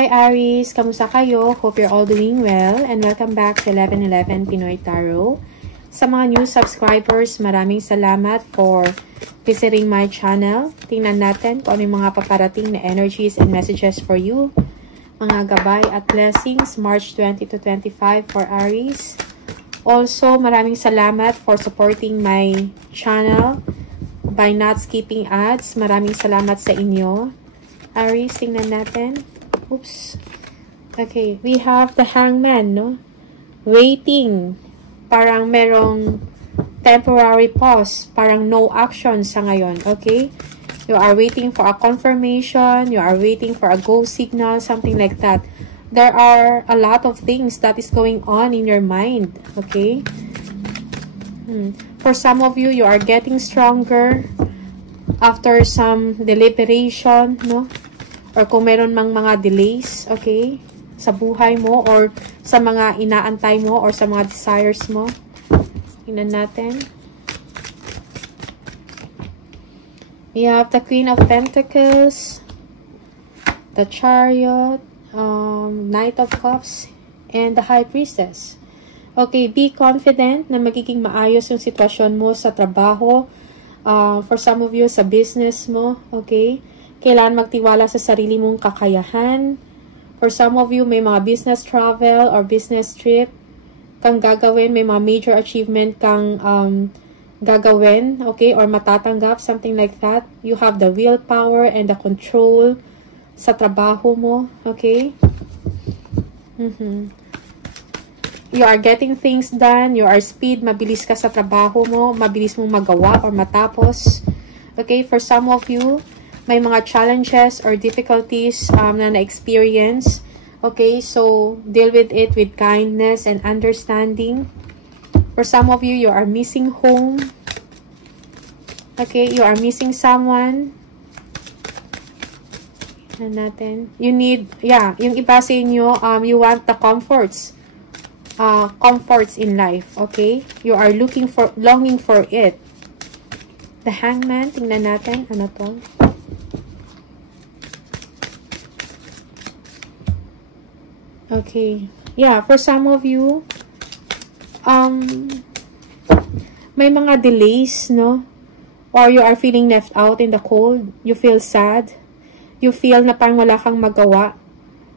Hi Aries, kamusta kayo? Hope you're all doing well and welcome back to 1111 Pinoy Tarot. Sa mga new subscribers, maraming salamat for visiting my channel. Tingnan natin kung ano yung mga paparating na energies and messages for you. Mga gabay at blessings, March 20 to 25 for Aries. Also, maraming salamat for supporting my channel by not skipping ads. Maraming salamat sa inyo. Aries, tingnan natin. Oops. Okay, we have the Hangman, no? Waiting. Parang merong temporary pause. Parang no action sa ngayon, okay? You are waiting for a confirmation. You are waiting for a go signal, something like that. There are a lot of things that is going on in your mind, okay? For some of you, you are getting stronger after some deliberation, no? Or kung meron mang mga delays, okay? Sa buhay mo or sa mga inaantay mo or sa mga desires mo. Tingnan natin. We have the Queen of Pentacles, the Chariot, Knight of Cups, and the High Priestess. Okay, be confident na magiging maayos yung sitwasyon mo sa trabaho. For some of you, sa business mo, okay? Kailangan magtiwala sa sarili mong kakayahan. For some of you, may mga business travel or business trip kang gagawin. May mga major achievement kang gagawin, okay? Or matatanggap, something like that. You have the willpower and the control sa trabaho mo, okay? You are getting things done. You are speed. Mabilis ka sa trabaho mo. Mabilis mong magawa or matapos. Okay, for some of you, may mga challenges or difficulties na na-experience. Okay, so deal with it with kindness and understanding. For some of you, you are missing home. Okay, you are missing someone. Ano natin? You need, yeah, yung iba sa inyo, you want the comforts in life, okay? You are longing for it. The Hangman, tingnan natin, ano to? Okay, yeah, for some of you, may mga delays, no? Or you are feeling left out in the cold, you feel sad, you feel na parang wala kang magawa.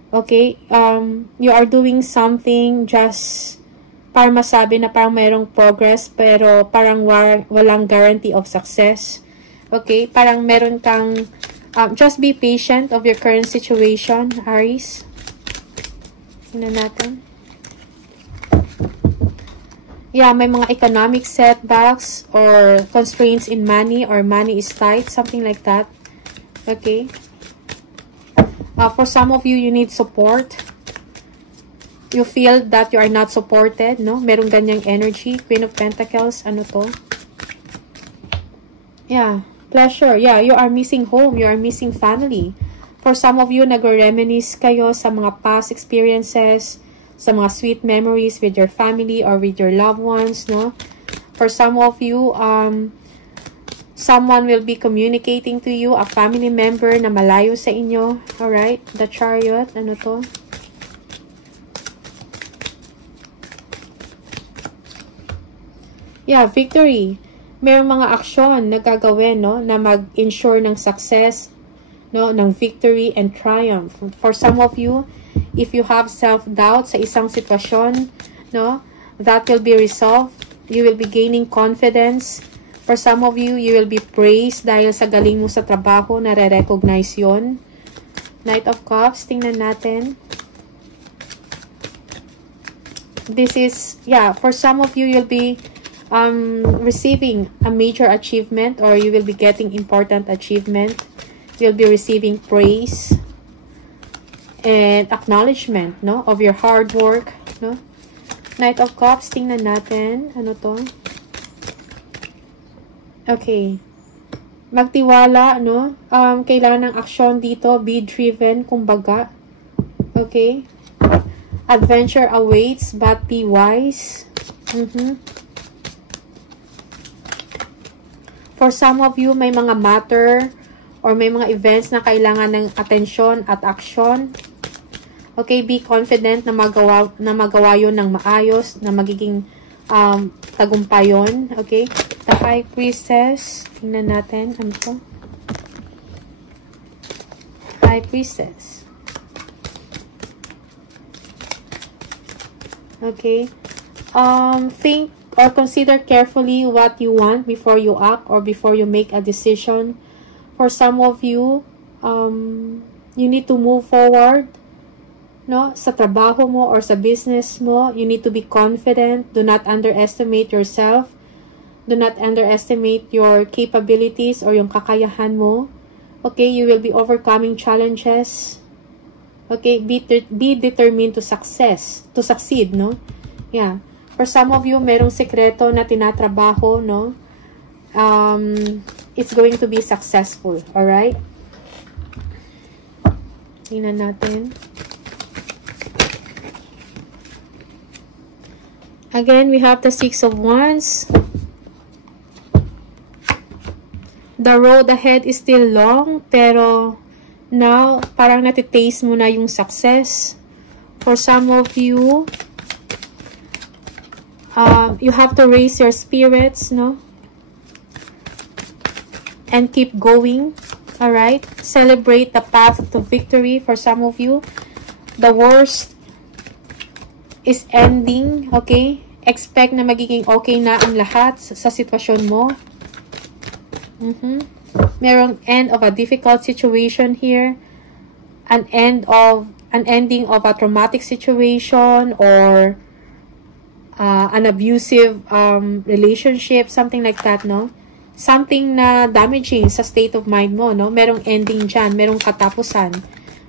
Okay, you are doing something just para masabi na parang mayroong progress pero parang walang guarantee of success. Okay, parang meron kang, just be patient of your current situation, Aries. Tingnan natin. Yeah, may mga economic setbacks or constraints in money or money is tight, something like that. Okay. For some of you, you need support. You feel that you are not supported, no? Merong ganyang energy. Queen of Pentacles, ano to? Yeah, pleasure. Yeah, you are missing home. You are missing family. For some of you, nagre-reminisce kayo sa mga past experiences, sa mga sweet memories with your family or with your loved ones, no? For some of you, someone will be communicating to you, a family member na malayo sa inyo. Alright, the Chariot, ano to? Yeah, victory. Mayroong mga aksyon na gagawin, no, na mag-ensure ng success, no, ng victory and triumph. For some of you, if you have self-doubt sa isang sitwasyon, no, that will be resolved. You will be gaining confidence. For some of you, you will be praised dahil sa galing mo sa trabaho, nare-recognize yun. Knight of Cups, tingnan natin. This is, yeah, for some of you, you'll be receiving a major achievement or you will be getting important achievement. You'll be receiving praise and acknowledgement, no, of your hard work, no? Knight of Cups, tingnan natin. Ano to? Okay. Magtiwala, no? Kailangan ng aksyon dito. Be driven, kumbaga. Okay? Adventure awaits, but be wise. For some of you, may mga matter or may mga events na kailangan ng atensyon at aksyon. Okay, be confident na magawa yun ng maayos, na magiging tagumpay yun. Okay, the High Priestess. Tingnan natin. Ano to? High Priestess. Okay. Think or consider carefully what you want before you act or before you make a decision. For some of you, you need to move forward, no? Sa trabaho mo or sa business mo, you need to be confident. Do not underestimate yourself. Do not underestimate your capabilities or yung kakayahan mo. Okay, you will be overcoming challenges. Okay, be determined to succeed, no? Yeah. For some of you, merong sekreto na tinatrabaho, no? It's going to be successful, alright? Tingnan natin. Again, we have the Six of Wands. The road ahead is still long, pero now, parang natitaste mo na yung success. For some of you, you have to raise your spirits, no? And keep going, alright? Celebrate the path to victory. For some of you, the worst is ending, okay? Expect na magiging okay na ang lahat sa sitwasyon mo. Merong end of a difficult situation here. An ending of a traumatic situation or an abusive relationship, something like that, no? Something na damaging sa state of mind mo, no? Merong ending dyan, merong katapusan.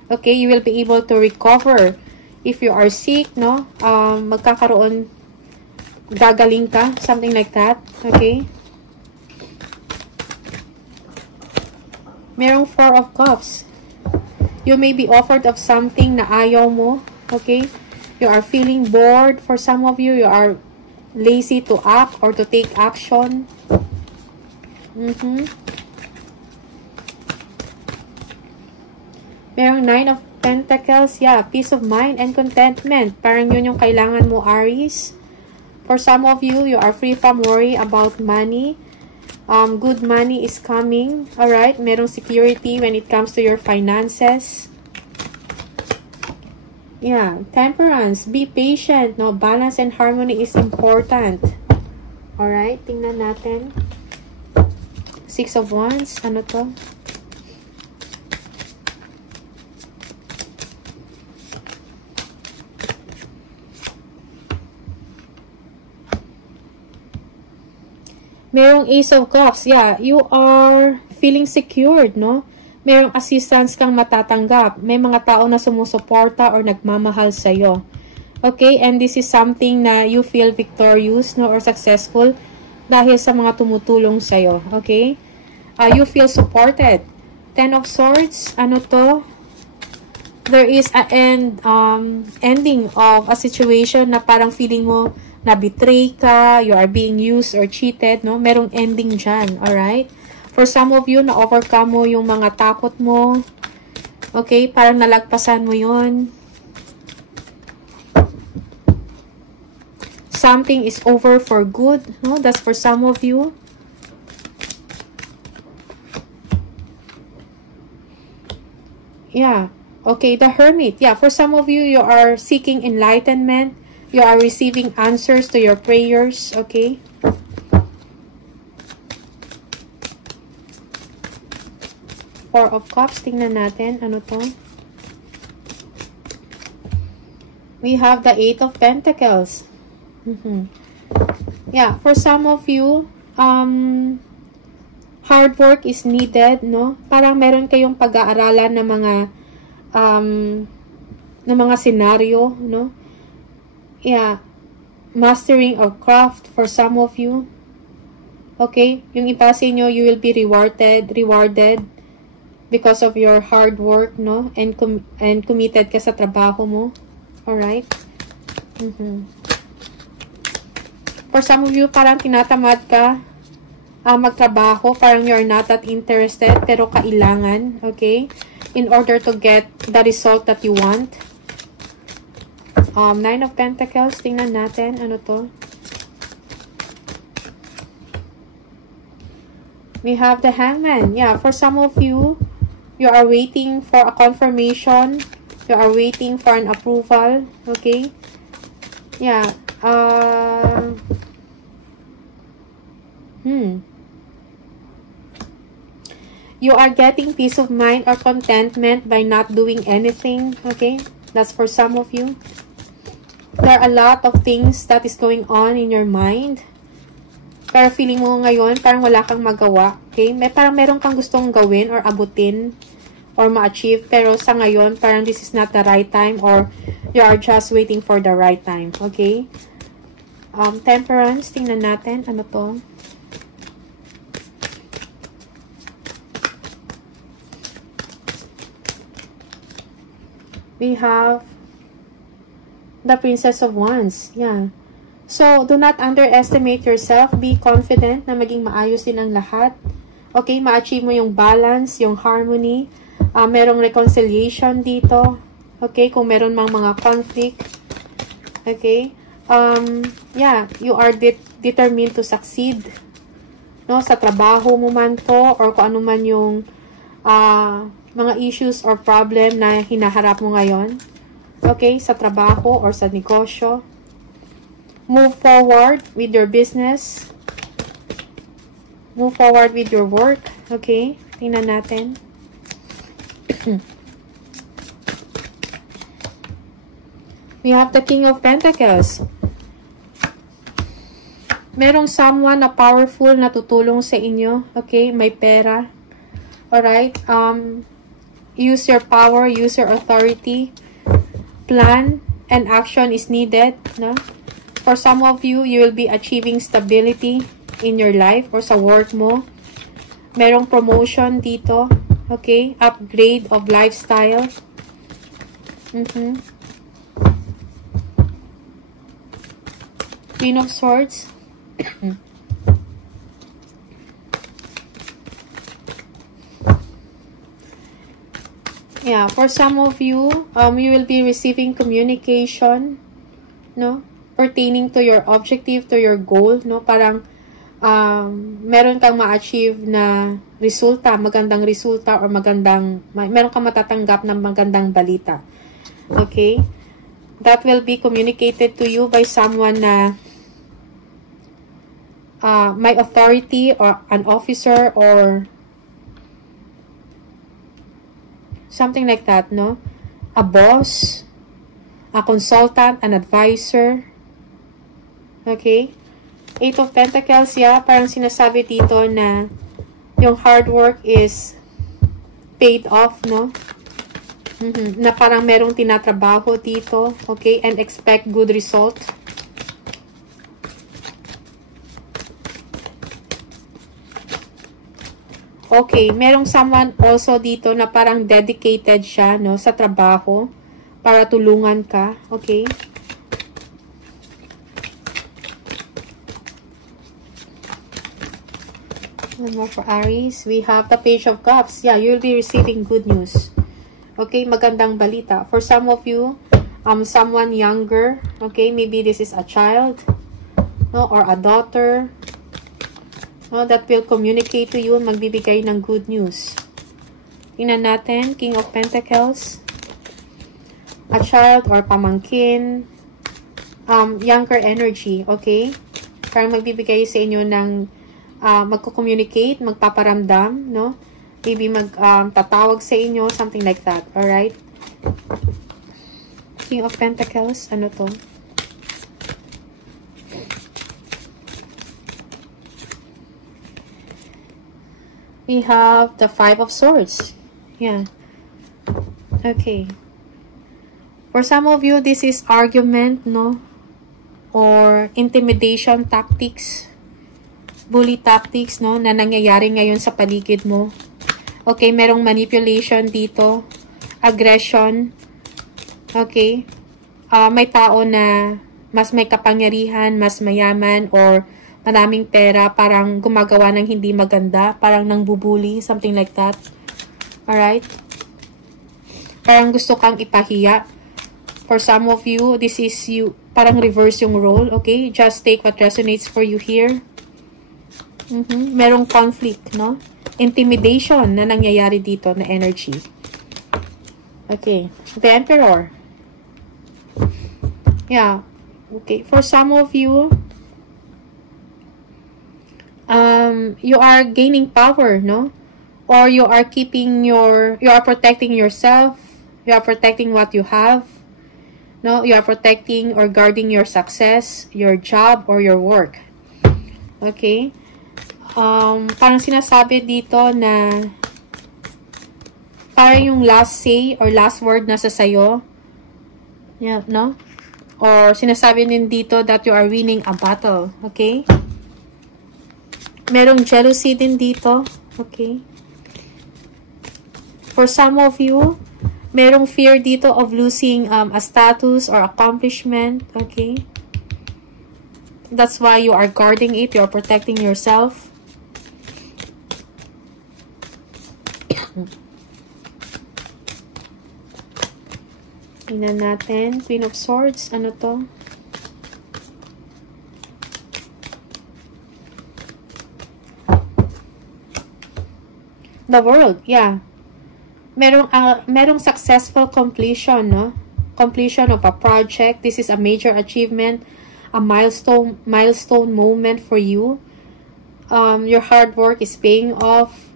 Okay, you will be able to recover. If you are sick, no? Magkakaroon, gagaling ka, something like that. Okay? Merong Four of Cups. You may be offered of something na ayaw mo. Okay? You are feeling bored. For some of you, you are lazy to act or to take action. Merong Nine of Pentacles. Yeah, peace of mind and contentment. Parang yun yung kailangan mo, Aries. For some of you, you are free from worry about money. Good money is coming. Alright, merong security when it comes to your finances. Yeah, temperance. Be patient, no? Balance and harmony is important. Alright, tingnan natin. Six of Wands. Ano to? Merong Ace of Cups. Yeah, you are feeling secured, no? Merong assistance kang matatanggap. May mga tao na sumusuporta or nagmamahal sa'yo. Okay? And this is something na you feel victorious, no? Or successful dahil sa mga tumutulong sa'yo. Okay? You feel supported. Ten of Swords. Ano to? There is an ending of a situation na parang feeling mo na betray ka, you are being used or cheated, no? Merong ending dyan, alright? For some of you, na-overcome mo yung mga takot mo. Okay? Parang nalagpasan mo yun. Something is over for good, no? That's for some of you. Yeah. Okay, the Hermit. Yeah, for some of you, you are seeking enlightenment. You are receiving answers to your prayers, okay? Four of Cups, tingnan natin. Ano to? We have the Eight of Pentacles. Yeah, for some of you, hard work is needed, no? Parang meron kayong pag-aaralan ng mga senaryo, no? Yeah, mastering of craft for some of you. Okay, yung iba sa inyo, you will be rewarded because of your hard work, no? And committed ka sa trabaho mo. Alright? For some of you, parang tinatamad ka magtrabaho, parang you're not that interested, pero kailangan, okay? In order to get the result that you want. Nine of Pentacles. Tingnan natin. Ano to? We have the Hangman. Yeah, for some of you, you are waiting for a confirmation. You are waiting for an approval. Okay? Yeah. You are getting peace of mind or contentment by not doing anything. Okay? That's for some of you. There are a lot of things that is going on in your mind. Pero feeling mo ngayon, parang wala kang magawa. Okay? Parang meron kang gustong gawin or abutin or ma-achieve. Pero sa ngayon, parang this is not the right time or you are just waiting for the right time. Okay? Temperance. Tingnan natin. Ano to? We have the Princess of Wands. Yeah. So, do not underestimate yourself. Be confident na maging maayos din ang lahat. Okay, ma-achieve mo yung balance, yung harmony. Merong reconciliation dito. Okay, kung meron mang mga conflict. Okay. Yeah, you are determined to succeed. No, sa trabaho mo man to or kung ano man yung mga issues or problem na hinaharap mo ngayon. Okay, sa trabaho or sa negosyo. Move forward with your business. Move forward with your work. Okay, tingnan natin. We have the King of Pentacles. Merong someone na powerful na tutulong sa inyo. Okay, may pera. Alright, use your power, use your authority. Plan and action is needed. No? For some of you, you will be achieving stability in your life or sa work mo. Merong promotion dito. Okay? Upgrade of lifestyle. Queen of Swords. Yeah, for some of you, you will be receiving communication, no? Pertaining to your objective, to your goal, no? Parang, meron kang ma-achieve na resulta, magandang resulta, or meron kang matatanggap ng magandang balita. Okay? That will be communicated to you by someone na may authority, or an officer, or something like that, no? A boss, a consultant, an advisor. Okay? Eight of Pentacles, yeah, parang sinasabi dito na yung hard work is paid off, no? Na parang merong tinatrabaho dito, okay? And expect good result. Okay, merong someone also dito na parang dedicated siya, no, sa trabaho para tulungan ka, okay? One more for Aries. We have the Page of Cups. Yeah, you'll be receiving good news. Okay, magandang balita. For some of you, someone younger, okay, maybe this is a child, no, or a daughter, no, that will communicate to you, magbibigay ng good news. Tingnan natin, King of Pentacles. A child or pamangkin. Younger energy, okay? Parang magbibigay sa inyo ng, magko-communicate, magpaparamdam, no? Maybe tatawag sa inyo, something like that, alright? King of Pentacles, ano to? We have the Five of Swords. Yeah. Okay. For some of you, this is argument, no? Or intimidation tactics. Bully tactics, no? Na nangyayari ngayon sa paligid mo. Okay, merong manipulation dito. Aggression. Okay. May tao na mas may kapangyarihan, mas mayaman, or maraming pera, parang gumagawa ng hindi maganda, parang nang bubuli, something like that. Alright? Parang gusto kang ipahiya. For some of you, this is you, parang reverse yung role, okay? Just take what resonates for you here. Merong conflict, no? Intimidation na nangyayari dito na energy. Okay. The Emperor. Yeah. Okay. For some of you, you are gaining power, no? Or you are keeping you are protecting yourself. You are protecting what you have. No, you are protecting or guarding your success, your job, or your work. Okay? Parang sinasabi dito na parang yung last say or last word nasa sayo. Yeah, no? Or sinasabi din dito that you are winning a battle. Okay? Merong jealousy din dito. Okay? For some of you, merong fear dito of losing a status or accomplishment. Okay? That's why you are guarding it. You are protecting yourself. Tingnan natin. Queen of Swords. Ano to? The World. Yeah. Merong successful completion, no? Completion of a project. This is a major achievement, a milestone moment for you. Your hard work is paying off.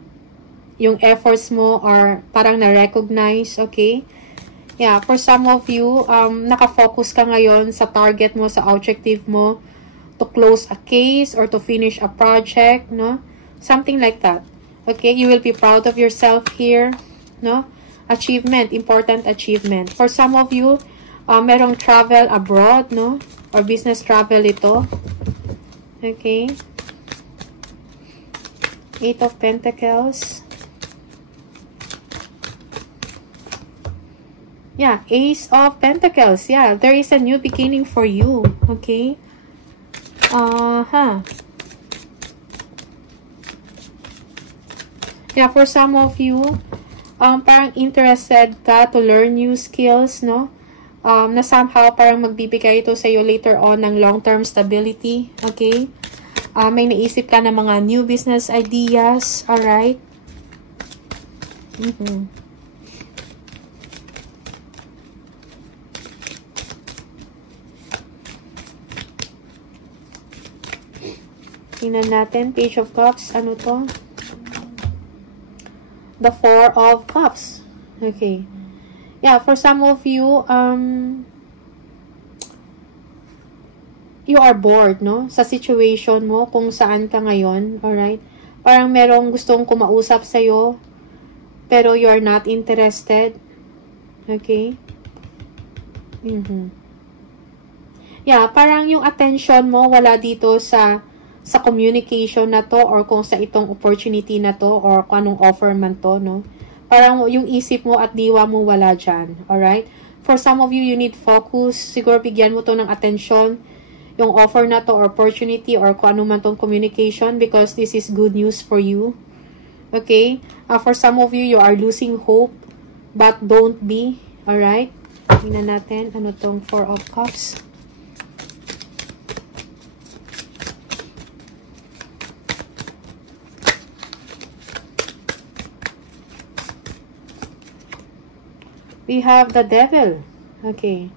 Yung efforts mo are parang na-recognize, okay? Yeah, for some of you, nakafocus ka ngayon sa target mo, sa objective mo, to close a case or to finish a project, no? Something like that. Okay, you will be proud of yourself here. No? Achievement, important achievement. For some of you, merong travel abroad, no? Or business travel ito. Okay. Eight of Pentacles. Yeah, Ace of Pentacles. Yeah, there is a new beginning for you. Okay. Yeah, for some of you, parang interested ka to learn new skills, no? Na somehow parang magbibigay ito sa iyo later on ng long-term stability, okay? May naisip ka na mga new business ideas, alright? Tingnan natin, Page of Cups, ano to? The Four of Cups. Okay. Yeah, for some of you, you are bored, no? Sa situation mo, kung saan ka ngayon, alright? Parang merong gustong kumausap sa'yo, pero you are not interested. Okay? Yeah, parang yung attention mo wala dito sa communication na to or kung sa itong opportunity na to or kung anong offer man to, no? Parang yung isip mo at diwa mo wala dyan. Alright? For some of you, you need focus. Siguro bigyan mo to ng attention yung offer na to or opportunity or kung ano man tong communication because this is good news for you. Okay? For some of you, you are losing hope but don't be. Alright? Tingnan natin ano tong Four of Cups. We have the Devil. Okay.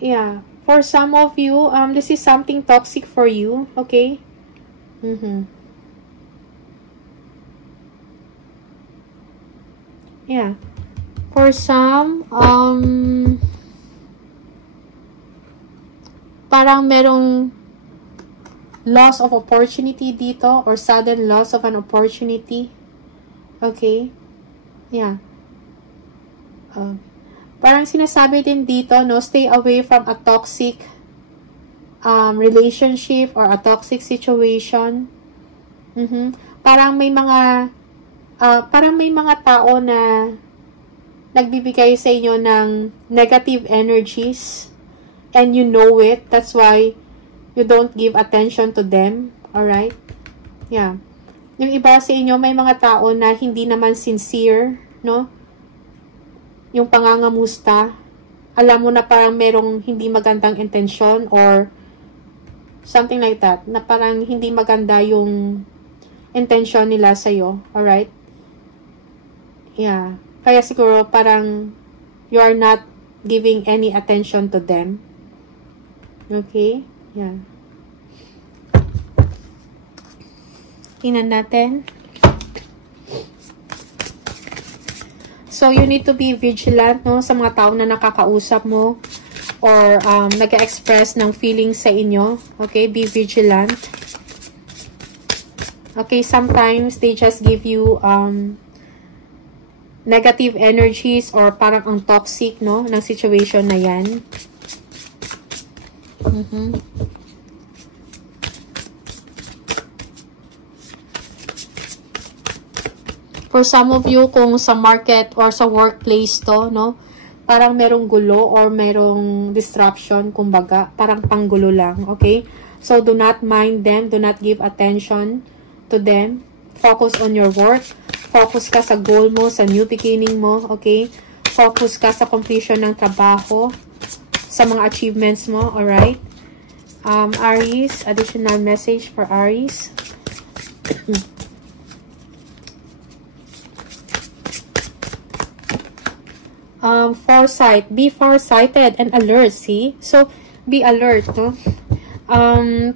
Yeah. For some of you, this is something toxic for you. Okay. Yeah. For some, parang merong loss of opportunity dito or sudden loss of an opportunity. Okay. Yeah. Parang sinasabi din dito, no, stay away from a toxic relationship or a toxic situation. Parang may mga tao na nagbibigay sa inyo ng negative energies and you know it. That's why you don't give attention to them. Alright? Yeah. Yung iba sa inyo, may mga tao na hindi naman sincere, no? Yung pangangamusta, alam mo na parang merong hindi magandang intensyon or something like that, na parang hindi maganda yung intention nila sa'yo. Alright? Yeah. Kaya siguro parang you are not giving any attention to them. Okay? Yeah. Tingnan natin. So, you need to be vigilant, no, sa mga tao na nakakausap mo or nag-express ng feelings sa inyo. Okay? Be vigilant. Okay? Sometimes, they just give you negative energies or parang ang toxic, no, ng situation na yan. For some of you, kung sa market or sa workplace to, no, parang merong gulo or merong disruption, kumbaga, parang panggulo lang, okay? So, do not mind them, do not give attention to them. Focus on your work. Focus ka sa goal mo, sa new beginning mo, okay? Focus ka sa completion ng trabaho, sa mga achievements mo, alright? Aries, additional message for Aries. Foresight. Be farsighted and alert, see? So, be alert, no?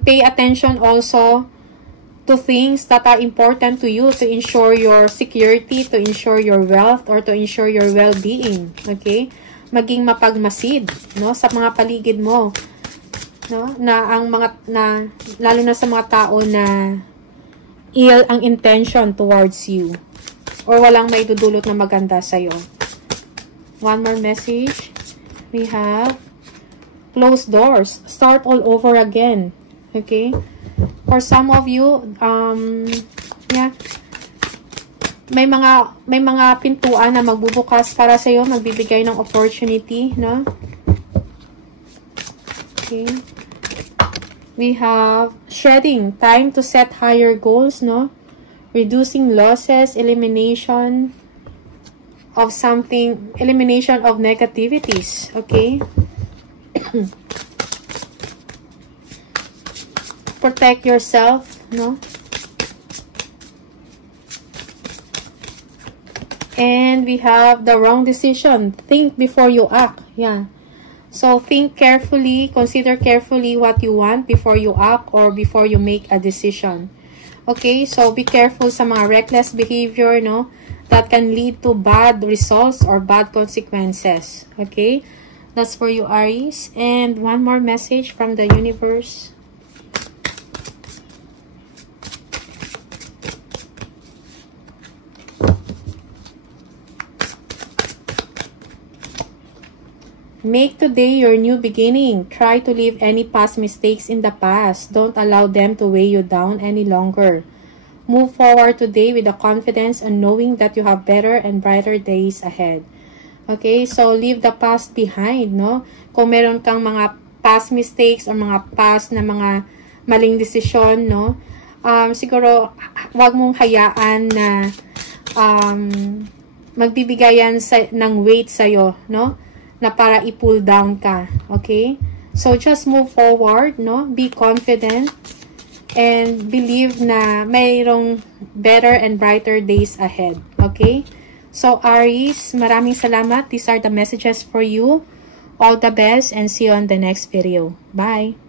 Pay attention also to things that are important to you to ensure your security, to ensure your wealth, or to ensure your well-being, okay? Maging mapagmasid, no? Sa mga paligid mo, no? Lalo na sa mga tao na ill ang intention towards you or walang may dudulot na maganda sa'yo. One more message. We have closed doors. Start all over again. Okay? For some of you, yeah, may mga pintuan na magbubukas para sa iyo, magbibigay ng opportunity, no? Okay. We have shedding, time to set higher goals, no? Reducing losses, elimination of something, elimination of negativities, okay? Protect yourself, no? And we have the wrong decision. Think before you act. Yeah. So, think carefully, consider carefully what you want before you act or before you make a decision. Okay? So, be careful sa mga reckless behavior, no? That can lead to bad results or bad consequences. Okay? That's for you, Aries. And one more message from the universe. Make today your new beginning. Try to leave any past mistakes in the past. Don't allow them to weigh you down any longer. Move forward today with the confidence and knowing that you have better and brighter days ahead. Okay, so leave the past behind, no? Kung meron kang mga past mistakes or mga past na mga maling desisyon, no? Siguro, wag mong hayaan na magbibigayan ng weight sa'yo, no? Na para i-pull down ka, okay? So, just move forward, no? Be confident and believe na mayroong better and brighter days ahead, okay? So, Aries, maraming salamat. These are the messages for you. All the best and see you on the next video. Bye!